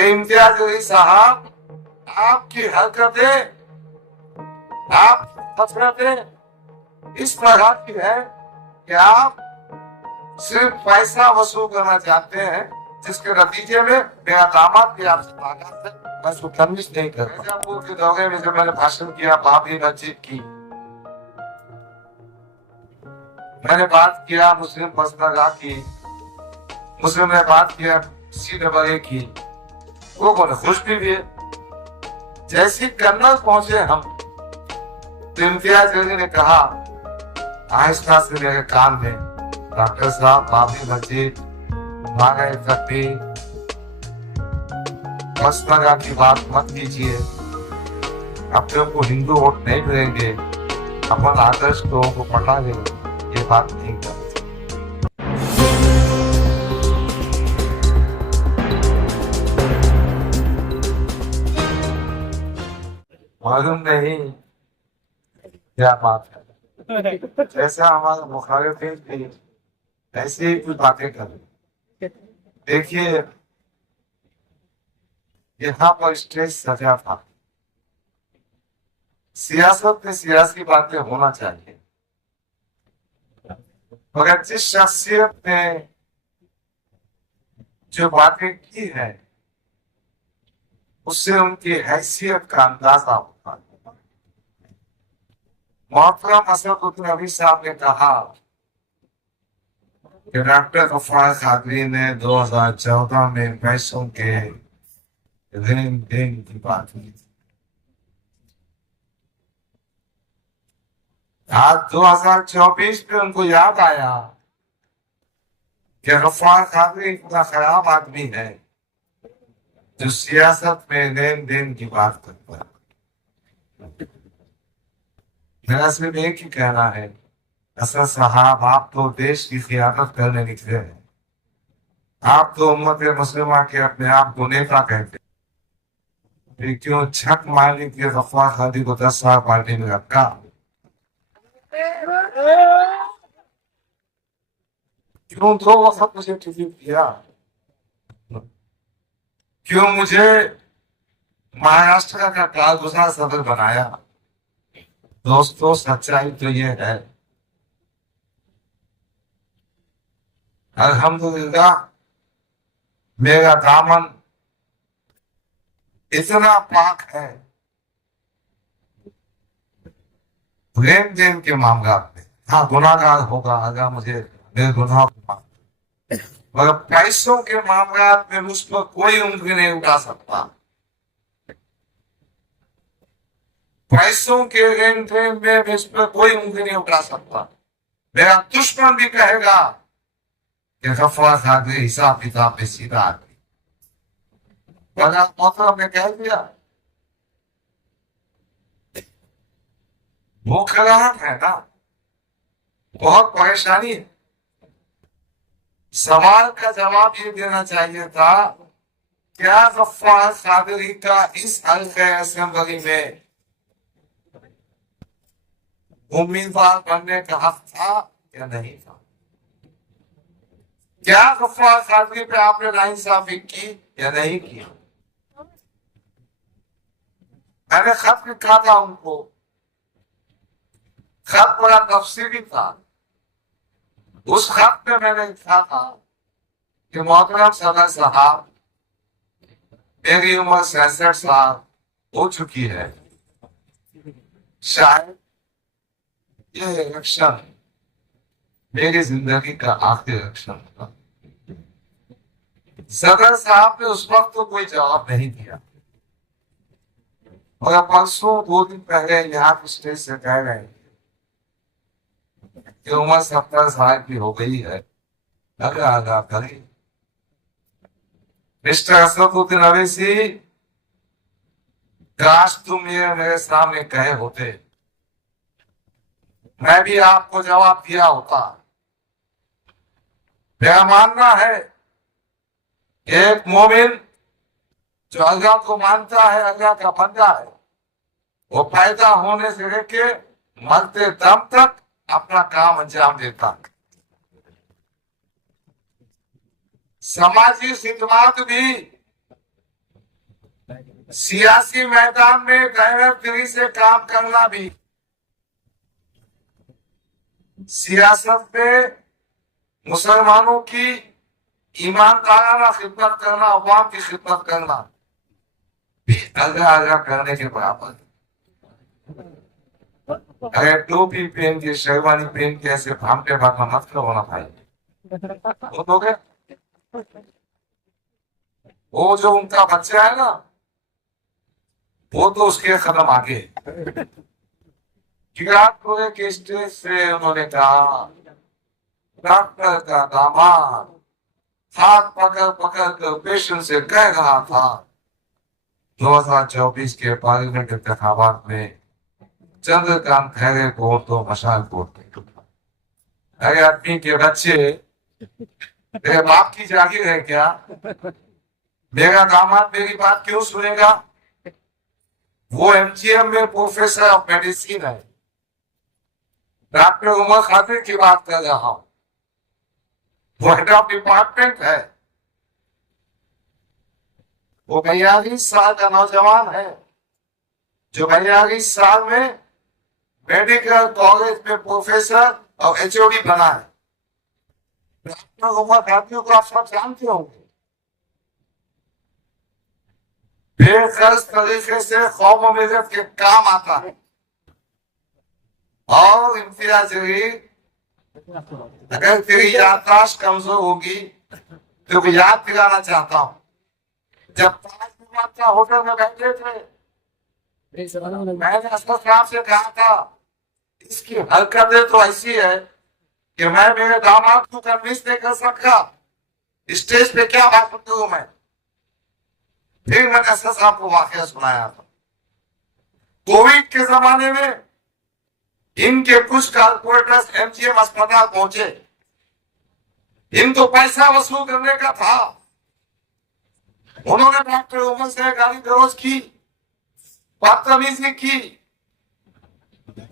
कि इम्तियाज अली साहब, आपकी हरकतें, आप हसरतें इस तरह की है कि आप सिर्फ पैसा वसूल करना चाहते हैं, जिसके नतीजे में मेरा दामाद भी आपसे मांगा है, मैं उसको कन्विंस नहीं कर पाया। मिर्जापुर के दौरे में जब मैंने भाषण किया बाबरी मस्जिद की, मैंने बात किया मुस्लिम पर्सनल की, मुस्लिम ने बात किया CAA की, वो बोले खुश भी है। जैसे कर्नल पहुंचे हम, तो इम्तियाज अली ने कहा आहिस्ता से मेरे कान में, डॉक्टर साहब बाबरी मस्जिद, नारे तकबीर, पर्सनल की बात मत कीजिए, अपने को हिंदू वोट नहीं मिलेंगे, अपन आदर्श लोगों को पढ़ा देंगे, ये बात नहीं कर। मालूम नहीं क्या बात है, जैसा हमारा मुखालिफिन थी ऐसे ही कुछ बातें कर। देखिए यहाँ पर स्टेज सजा था, सियासत में सियासी बातें होना चाहिए, मगर जिस शख्सियत ने जो बातें की है उससे उनकी हैसियत का अंदाजा होता है। मोहतरम असदुद्दीन अवी साहब ने कहा कि डॉक्टर गफ्फार कादरी ने 2014 में पैसों के लेन देन की बात की। आज 2024 में उनको याद आया कि गफ्फार कादरी इतना खराब आदमी है जो सियासत में लेन देन की बात करता है। मेरा सिर्फ एक ही कहना है, असद साहब आप तो देश की खियानत करने निकले हैं, आप तो उम्मत मुस्लिमा के अपने आप को नेता कहते हैं, क्यों छक मारने के लिए गफ्फार कादरी को 10 साल पार्टी में रखा? क्यों 2 वक्त मुझे टिकट दिया? क्यों मुझे महाराष्ट्र का कारगुजार सदर बनाया? दोस्तों सच्चाई तो ये है, अल्हम्दुलिल्लाह मेरा दामन इतना पाक है लेन देन के मामला में। हाँ गुनाहगार होगा अगर मुझे मेरे गुनाह को माफ, मगर पैसों के मामला में मुझ पर कोई उंगली नहीं उठा सकता। पैसों के लेन देन में मुझ पर कोई उंगली नहीं उठा सकता। मेरा दुश्मन भी कहेगा कि गफ्फार कादरी हिसाब किताब में सीधा आदमी, मोहतरम ने कह दिया मुखलाहट है ना, बहुत परेशानी है। सवाल का जवाब ये देना चाहिए था, क्या गफ्फार कादरी का इस हल्के असेंबली में उम्मीदवार बनने का हक था या नहीं था? क्या गफ्फार कादरी पे आपने नाइंसाफी की या नहीं की? मैंने खत लिखा था उनको, खत बड़ा तफसीली था। उस खत में मैंने लिखा था कि मोहतरम सदर साहब मेरी उम्र 66 साल हो चुकी है, शायद ये इलेक्शन मेरी जिंदगी का आखिरी इलेक्शन था। सदर साहब ने उस वक्त तो कोई जवाब नहीं दिया, और परसों 2 दिन पहले यहाँ स्टेज से कह रहे कि उम्र 70 साल की हो गई है, लगा आगा करें। मिस्टर असदुद्दीन अवैसी, काश तुम ये मेरे सामने कहे होते, मैं भी आपको जवाब दिया होता। मेरा मानना है एक मोमिन जो अल्लाह को मानता है, अल्लाह का बंदा है, वो पैदा होने से लेके मरते दम तक अपना काम अंजाम देता। समाजी खिदमत भी सियासी मैदान में गैरतगिरी से काम करना भी, सियासत में मुसलमानों की ईमानदाराना खिदमत करना, अवाम की खिदमत करना भी आगा आगा करने के बराबर। अरे टोपी पहन के, शेरवानी पहन के ऐसे भामटे भागना मत करो ना भाई। वो तो गए, वो जो उनका बच्चा है ना, वो तो उसके कदम आगे। पूरे के स्टेज से उन्होंने कहा, डॉक्टर का दामाद हाथ पकड़ पकड़ कर पेशेंट से कह रहा था 2024 के पार्लियामेंट इंतखाबात में चंद्रकांत खैरे को तो मशाल फोड़ते। अरे आदमी के बच्चे, तेरे बाप की जागीर है क्या? मेरा दामाद मेरी बात क्यों सुनेगा? वो एमजीएम में प्रोफेसर ऑफ मेडिसिन है। डॉक्टर उमर खातिर की बात कर रहा हूं, वो हेड ऑफ डिपार्टमेंट है। वो 42 साल का नौजवान है जो 42 साल में मेडिकल कॉलेज में प्रोफेसर और एचओडी बना है। डॉक्टर उमर खातिर को आप सब जानते होंगे। बेखर्च तरीके से कौम मिलत के काम आता है। और इम्तियाज जलील, अगर तेरी याददाश्त कमजोर होगी तो याद दिलाना चाहता हूं, जब 5 दिमाग का होटल में बैठे थे, मैंने असद साहब से कहा था इसकी हरकतें तो ऐसी है कि मैं मेरे दामाद को कन्विंस नहीं कर सकता, स्टेज पे क्या बात करती हूँ मैं। फिर मैंने असद साहब को वाकया सुनाया था। कोविड के जमाने में इनके कुछ कारपोरेटर्स एमजीएम अस्पताल पहुंचे, इनको पैसा वसूल करने का था। उन्होंने डॉक्टर उमर से गाली गलौज की, बदतमीजी की।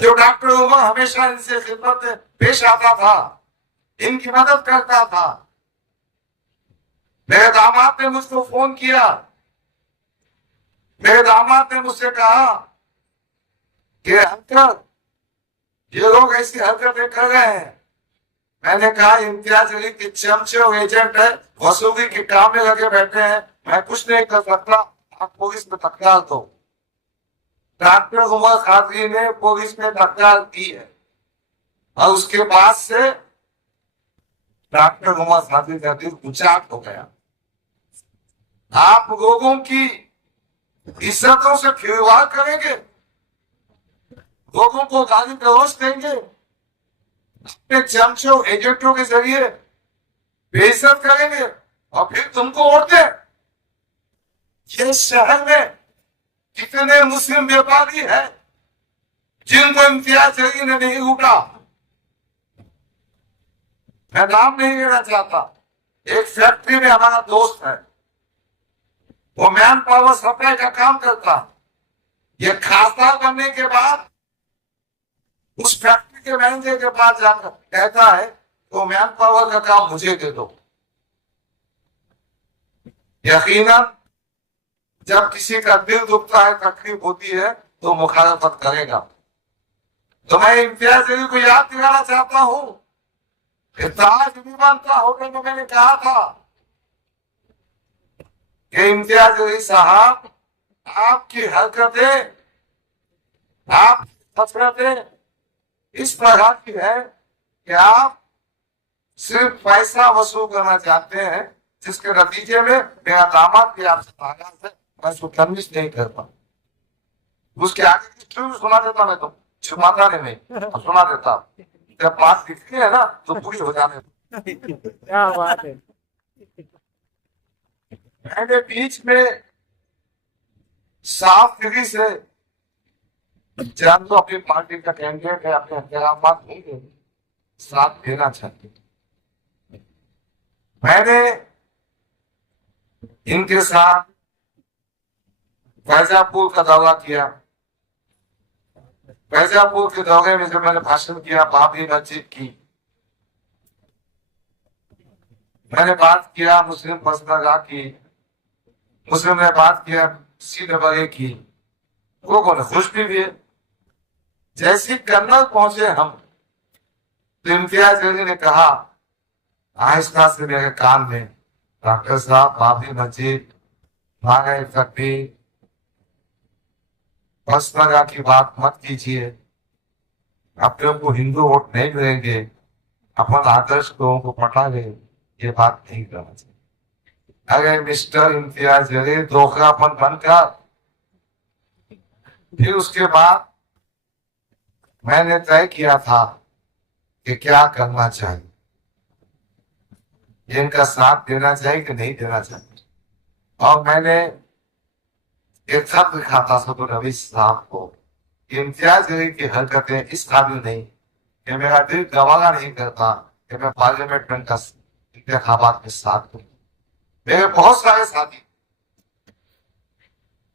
जो डॉक्टर उमर हमेशा इनसे खिदमत पेश आता था, इनकी मदद करता था। मेरे दामाद ने मुझको फोन किया, मेरे दामाद ने मुझसे कहा कि अंकल ये लोग ऐसी हरकतें कर रहे हैं। मैंने कहा इम्तियाज जलील के चमचे और एजेंट है, वसूली के काम में लगे बैठे हैं, मैं कुछ नहीं कर सकता, आप पुलिस में तत्काल दो। डॉक्टर उमर खादरी ने पुलिस में तत्काल दी है और उसके बाद से डॉक्टर उमर खादरी का दिल उचाट हो गया। आप लोगों की इज्जतों से खिलवाड़ करेंगे, लोगों को गाली गलौज देंगे, अपने चमचों एजेंटों के जरिए बेइज्जत करेंगे और फिर तुमको वोट दे। ये शहर में कितने मुस्लिम व्यापारी हैं जिनको इम्तियाज जलील ने नहीं लूटा। मैं नाम नहीं लेना चाहता। एक फैक्ट्री में हमारा दोस्त है, वो मैन पावर सप्लाई का काम करता। ये खासदार बनने के बाद उस फैक्ट्री के मैनेजर के पास जाकर कहता है तो मैन पावर का काम मुझे दे दो। यकीनन जब किसी का दिल दुखता है, तकलीफ होती है, तो मुखालफत करेगा। तो मैं इम्तियाज जलील को याद दिलाना चाहता हूं कि ताज विमान का होटल में मैंने कहा था कि इम्तियाज जलील साहब, आपकी हरकतें, आप हसरतें इस तरह की है कि आप सिर्फ पैसा वसूल करना चाहते हैं, जिसके नतीजे में मेरा दामाद भी आपसे नाराज है, मैं उसको कन्विंस नहीं कर पा। उसके आगे की स्टोरी सुना देता, मैं तो छुपाता नहीं, सुना देता। जब बात दिखती है ना तो पूरी हो जाने दो। क्या बात है। मैंने बीच में साफ दिली से, जान तो अपनी पार्टी का कैंडिडेट है, अपने इंतजामात नहीं दे, साथ देना चाहते। मैंने इनके साथ फैजापुर का दौरा किया। फैजापुर के दौरे में जब मैंने भाषण किया, बाबरी मस्जिद की मैंने बात किया, मुस्लिम बसदरगाह की, मुस्लिम ने बात किया CAA की, लोगों ने खुश भी हुए। जैसे कर्नल पहुंचे हम, तो इम्तियाज अली ने कहा आहिस्ता से मेरे कान में, डॉक्टर साहब बाबरी मस्जिद, नागा तकबीर, बस लगा की बात मत कीजिए। अपने को हिंदू वोट नहीं मिलेंगे, अपन आदर्श लोगों को पटा ले, ये बात नहीं करना चाहिए। अरे मिस्टर इम्तियाज अली, दोखलापन बंद कर। फिर उसके बाद मैंने तय किया था कि क्या करना चाहिए, इनका साथ देना चाहिए कि नहीं देना चाहिए। और मैंने एक खत लिखा था सदर रवीश साहब को, इम्तियाज अली की हरकतें इस काबिल नहीं कि मेरा दिल गवारा नहीं करता कि मैं पार्लियामेंट में इंतखाबात में साथ दूं। मेरे बहुत सारे साथी,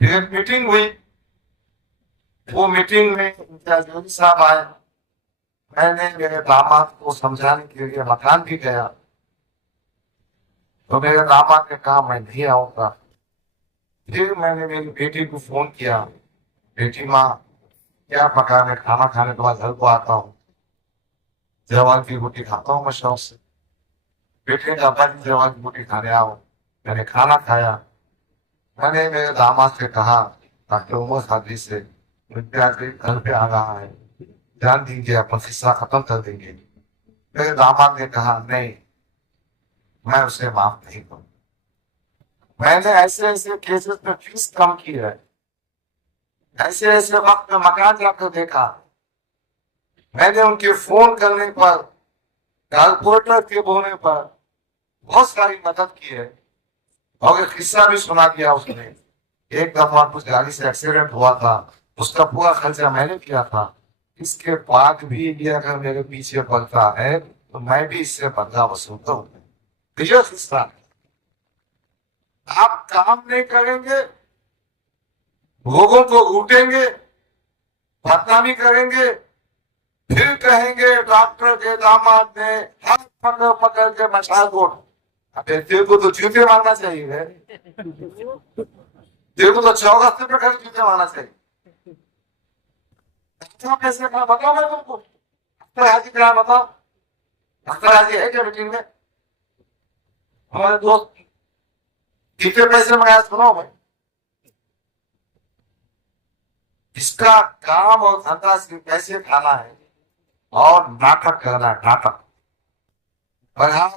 फिर एक मीटिंग हुई, वो मीटिंग में इम्तियाज अली साहब आए। मैंने मेरे दामाद को समझाने के लिए मकान भी गया, तो मेरे दामाद ने कहा मैं नहीं आऊंगा। फिर मैंने मेरी बेटी को फोन किया, बेटी माँ क्या पकाने, खाना खाने के बाद घर को आता हूँ, जवान की रोटी खाता हूँ मैं शौक से। बेटे का अब्बा जी जवान की रोटी खाने आओ। मैंने खाना खाया। मैंने मेरे दामाद से कहा डॉक्टर उमर सादी से, इम्तियाज अली घर पे आ रहा है, ध्यान दीजिए, अपन किस्सा खत्म कर देंगे। मेरे दामाद ने कहा नहीं, मैं उसे माफ नहीं करूँ। मैंने ऐसे ऐसे केसेस में फीस कम की है, ऐसे ऐसे वक्त में मकान जाकर देखा। मैंने उनके फोन करने पर, कारपोरेटर के बोलने पर बहुत सारी मदद की है, और एक किस्सा भी सुना दिया उसने। एक दफा कुछ गाड़ी से एक्सीडेंट हुआ था, उसका पूरा खर्चा मैंने किया था। इसके बाद भी ये अगर मेरे पीछे पड़ता है तो मैं भी इससे बदला वसूलता हूँ। किस्सा, आप काम नहीं करेंगे, लोगों को लूटेंगे, बदनामी करेंगे, फिर कहेंगे डॉक्टर के दामाद ने हाथ पकड़ पकड़ के मछाल वोट। अबे तेरे को तो जूते मारना चाहिए, तेरे को तो चौरास्ते पे खड़े जूते मारना चाहिए। कैसे कहा बताओ, मैं तुमको अख्तर हाजी कहा बताओ। अख्तर हाजी है क्या मीटिंग में? हमारे दोस्त कितने पैसे मंगाया सुनो भाई। इसका काम और धंधा सिर्फ पैसे खाना है और नाटक करना है, नाटक। पर हाँ,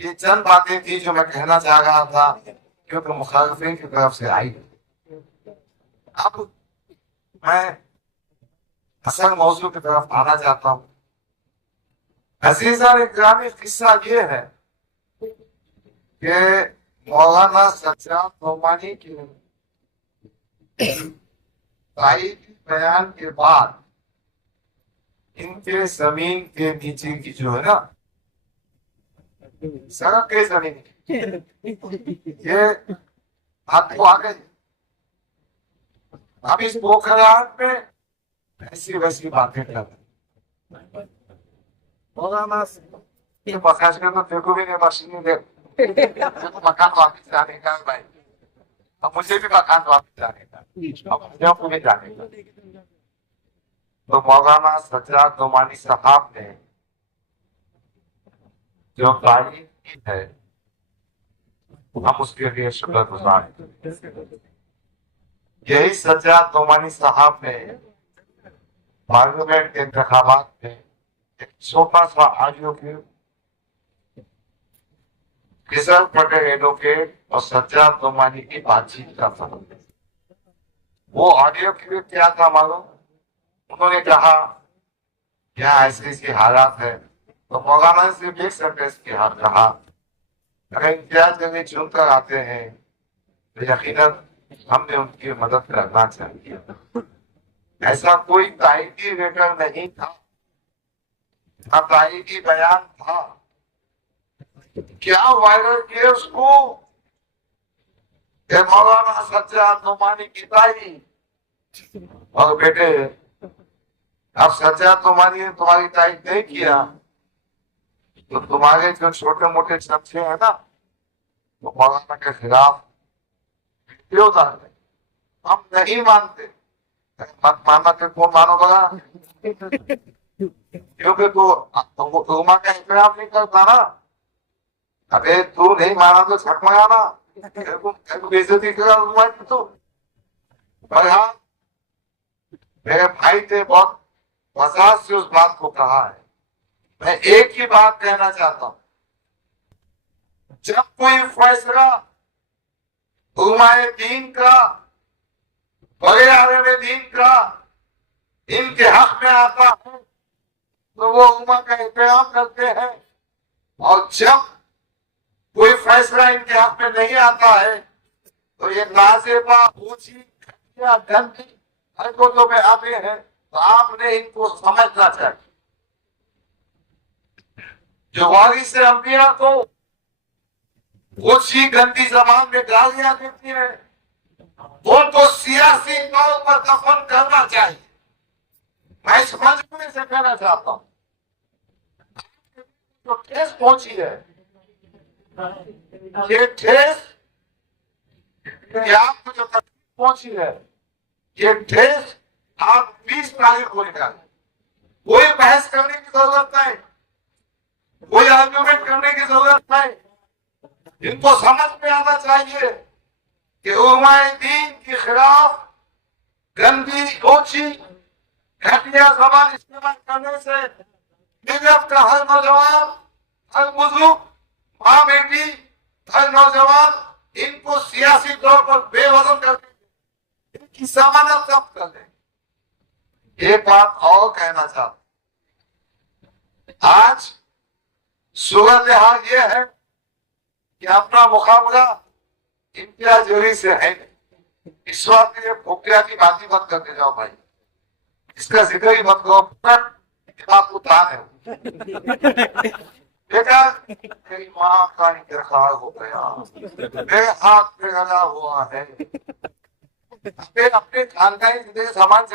ये चंद बातें थी जो मैं कहना चाह रहा था, क्योंकि मुखालिफिन की तरफ से आई। अब मैं असल मौजू की तरफ आना चाहता हूँ। अजीजा इकरामी, किस्सा ये है कि मौलाना सज्जाद नोमानी की तारीखी बयान के बाद इनके जमीन के नीचे की जो है ना सड़क के जमीन, ये आपको आ गए। अब इस पोखराट में ऐसी वैसी बातें कर रहे मौलाना ये बखाश कर, तो तेरे को भी नहीं बख्शेंगे, देखो मकान वापिस जाने का है भाई, अब मुझे भी मकान वापिस जाने का, अब मुझे को भी जाने का। तो मौलाना सज्जाद नोमानी साहब ने जो तारीफ की है, हम उसके लिए शुक्रगुजार हैं। यही सज्जाद नोमानी साहब ने पार्लियामेंट के इंतखाबात में एक छोटा सा audio clip Kishan Patel advocate और सज्जाद नोमानी की बातचीत का था। वो ऑडियो क्लिप क्या था मालूम? उन्होंने कहा क्या ऐसी ऐसी हालात है, तो मौलाना ने सिर्फ एक सेंटेंस के हाथ कहा, अगर इम्तियाज अली चुनकर आते हैं तो यकीनन हमने उनकी मदद करना चाहिए। ऐसा कोई तारीखी लेटर नहीं था, ना तारीखी बयान था। क्या वायरल किया उसको? मौलाना सज्जाद नोमानी की ताई और बेटे, अब सज्जाद नोमानी ने तुम्हारी ताई नहीं किया तो तुम्हारे जो छोटे मोटे चर्चे हैं ना, तो मौलाना के खिलाफ वीडियो डाल रहे, हम नहीं मानते। मत मानना तो कौन मानोगा? क्योंकि तू उमा का इंतजाम नहीं करता ना। अबे तू नहीं माना तो छकमाया ना, तेरे को बेइज्जती करा तू। पर हाँ, मेरे भाई ने बहुत वजाहत से उस बात को कहा है। मैं एक ही बात कहना चाहता हूं, जब कोई फैसला उलमाए दीन का, बड़े आलिम दीन का इनके हक में आता है तो वो उम्मा का एहतराम करते हैं, और जब कोई फैसला इनके हक में नहीं आता है तो ये नाजेबा, ऊंची, घटिया, गंदी हरकतों में आते हैं। तो आपने इनको समझना चाहिए। जो वारिस अंबिया को ऊंची गंदी जबान में गालियां देती है, उनको सियासी तौर पर दफन करना चाहिए। मैं इस मंच में से कहना चाहता हूं, जो ठेस पहुंची है, ये ठेस, ये आपको जो तकलीफ पहुंची है, ये ठेस आप 20 तारीख को निकालें। कोई बहस करने की जरूरत नहीं, कोई आर्ग्यूमेंट करने की जरूरत नहीं। इनको समझ में आना चाहिए कि उलमाए दीन के खिलाफ गंदी, ऊंची, घटिया जबान इस्तेमाल करने से मिल्लत का हर नौजवान, हर बुजुर्ग, माँ बेटी, हर नौजवान इनको सियासी तौर पर बेवजन कर देंगे, इनकी जमानत जब्त कर देंगे। एक बात और कहना चाहता हूं, आज सूरत हाल यह है कि अपना मुकाबला इम्तियाज जरी से है। इस वक्त ये भुकिया की बात मत करके जाओ भाई, इसका जिक्र ही मत करो, दिमाग को तान है। बेटा, मेरी माँ का इंतकाल हो गया, मेरे हाथ पे लगा हुआ है, अपने खानदानी जिंदगी सामान से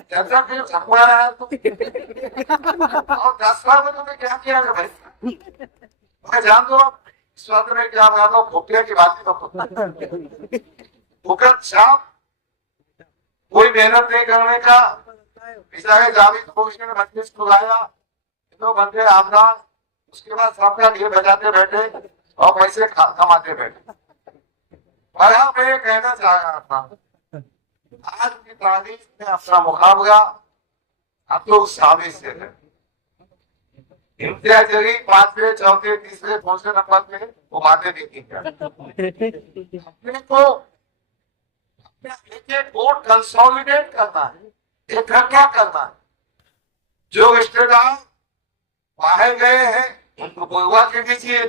जैसा फिर छकवा रहा है तो और 10 साल में तुमने क्या किया है भाई? मैं जान दो इस वक्त में क्या बताता हूँ, भुकिया की बात ही भुकत साहब कोई मेहनत नहीं करने का, बेचारे जावेद खोश ने मजलिस को लाया, तो बंदे आमदान, उसके बाद सबका ढेर बजाते बैठे और पैसे कमाते बैठे। और हाँ, मैं ये कहना चाह रहा था, आज की तारीख में अपना मुकाबला अब तो साबित से है। इम्तियाज जरी 5वें, 4थे, 3रे, 4थे नंबर पे वो बातें देखी अपने को एक वोट कंसोलिडेट करना है, इकट्ठा करना है। जो रिश्तेदार बाहर गए हैं उनको बुलवा के दीजिए,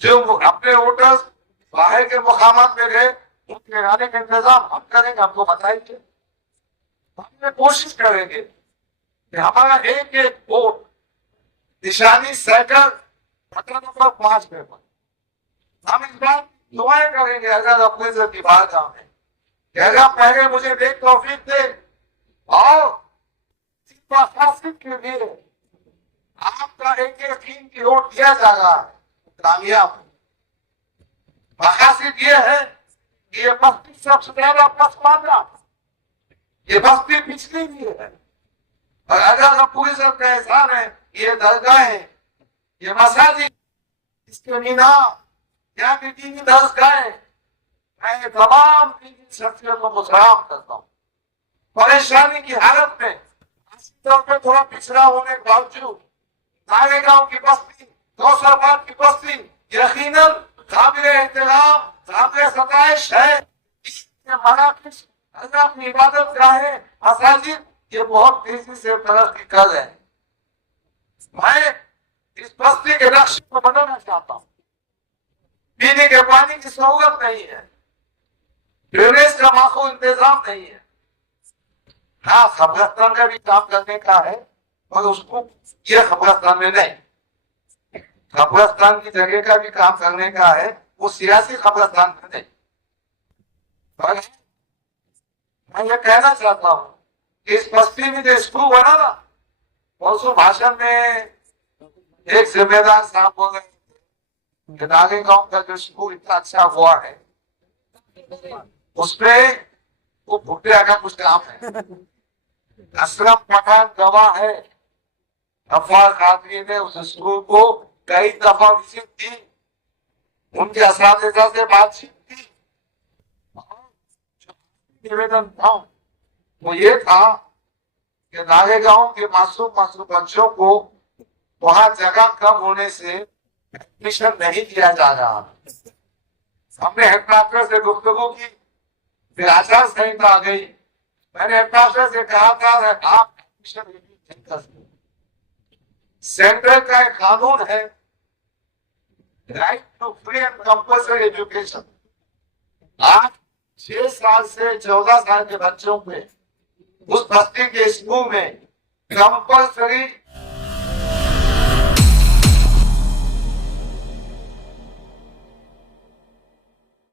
जो अपने वोटर्स बाहर के मुकामात में गए उनके आने का इंतजाम हम करेंगे, हमको बताएंगे। हम कोशिश करेंगे कि हमारा एक एक वोट निशानी सेकंड मतलब नंबर 5 पे हम इस बार दुआएं करेंगे अगर अपने से दीवार का में अगर पहले मुझे देख तौफीक दे और के लिए आपका एक एक टीम की वोट दिया जा रहा है कामयाब। मकासद ये है कि ये बस्ती सबसे ज्यादा पसमानदा, ये बस्ती पिछली भी है, और अगर पूरी सब का एहसान है, ये दरगाहें, ये मसाजिद, इसके मीनार, यहाँ की दीनी दरगाहें, मैं तमाम दीनी शख्सियतों को सलाम करता हूँ। परेशानी की हालत में तौर पर थोड़ा पिछड़ा होने के बावजूद नारेगांव की बस्ती, गौसाबाद की बस्ती यकीनन काबिल एहतराम, काबिल सताइश है। मराकिश, अपनी इबादत गाहें, मसाजिद ये बहुत तेजी से तरक्की कर रहे हैं। मैं इस बस्ती के नक्शे को बदलना चाहता हूँ। पीने के पानी की सहूलत नहीं है, ड्रेनेज का माकूल इंतजाम नहीं है। हाँ, कब्रिस्तान का भी काम करने का है, और उसको ये कब्रिस्तान में नहीं, कब्रिस्तान की जगह का भी काम करने का है, वो सियासी कब्रिस्तान में नहीं। पर मैं ये कहना चाहता हूँ कि इस बस्ती में जो स्कूल बना ना, परसों भाषण में एक जिम्मेदार साहब बोल रहे थे, नागेगांव का जो स्कूल इतना अच्छा हुआ है, उसमें वो भुट्टे का कुछ काम है। अशरफ पठान गवाह है। अफवाह खातरी ने उस स्कूल को कई दफा विजिट की, उनके असातिज़ा से बातचीत की। निवेदन था वो ये था कि नागेगांव के मासूम मासूम बच्चों को वहां जगह कम होने से एडमिशन नहीं दिया जा रहा। हमने हेडमास्टर से गुफ्तगू की, फिर आचार संहिता आ गई। मैंने हेडमास्टर से कहा था आप एडमिशन नहीं कर सकते। सेंट्रल का एक कानून है, right to free and compulsory education. आज 6 साल से 14 साल के बच्चों पे उस बस्ती के स्कूल में कंपल्सरी